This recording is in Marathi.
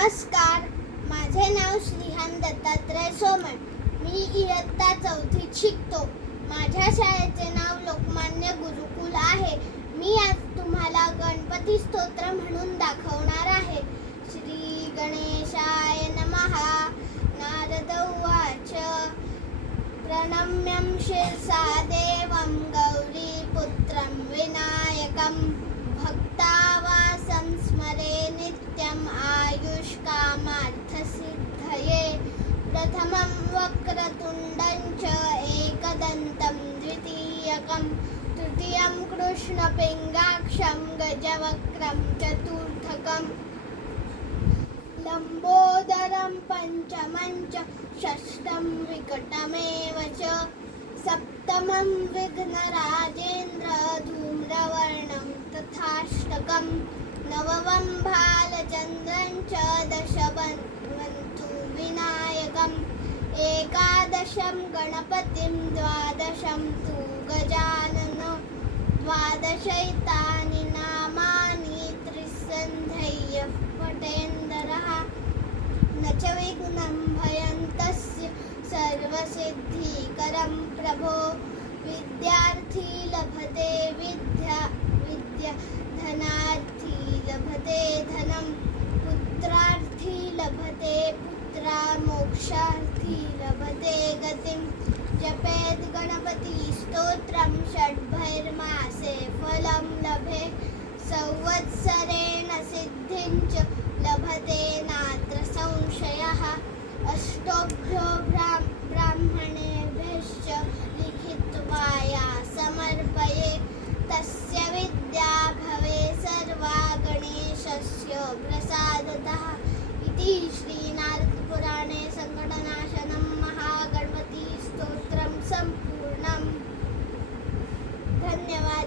नमस्कार. माझे नाव श्रीहान दत्तात्रय सोमण. मी इयत्ता चौथीत शिकतो. माझ्या शाळेचे नाव लोकमान्य गुरुकुल आहे. मी आज तुम्हाला गणपती स्तोत्र म्हणून दाखवणार आहे. श्री गणेशाय नमहा नारद उवाच. प्रणम्यम शिरसा देवम गौरी प्रथमं वक्रतुण्डं च एकदन्तं द्वितीयकं तृतीयं कृष्णपिङ्गाक्षं गजवक्रं चतुर्थकम् लम्बोदरं पञ्चमं च षष्ठं विकटमेव च। सप्तमं विघ्नराजेन्द्र धूम्रवर्णं तथाष्टकं नवमं भालचन्द्रं च दशवन्तु एकादशं गणपतिं द्वादशं तु गजानन द्वादशैतानि नामानि त्रिसन्धय्यः पटेन्दरः। न च विघ्नं भयन्तस्य सर्वसिद्धिकरं प्रभो। विद्यार्थी लभते विद्या विद्या धनार्थी लभते धनं। स्तोत्रं षड्भैर्मासे फलं लभे संवत्सरेण सिद्धिं च लभते नात्र संशयः। अष्टोभ्यो ब्राह् ब्राह्मणेभ्यश्च लिखित्वा या समर्पये तस्य विद्या भवे सर्वा गणेशस्य प्रसादतः। इति では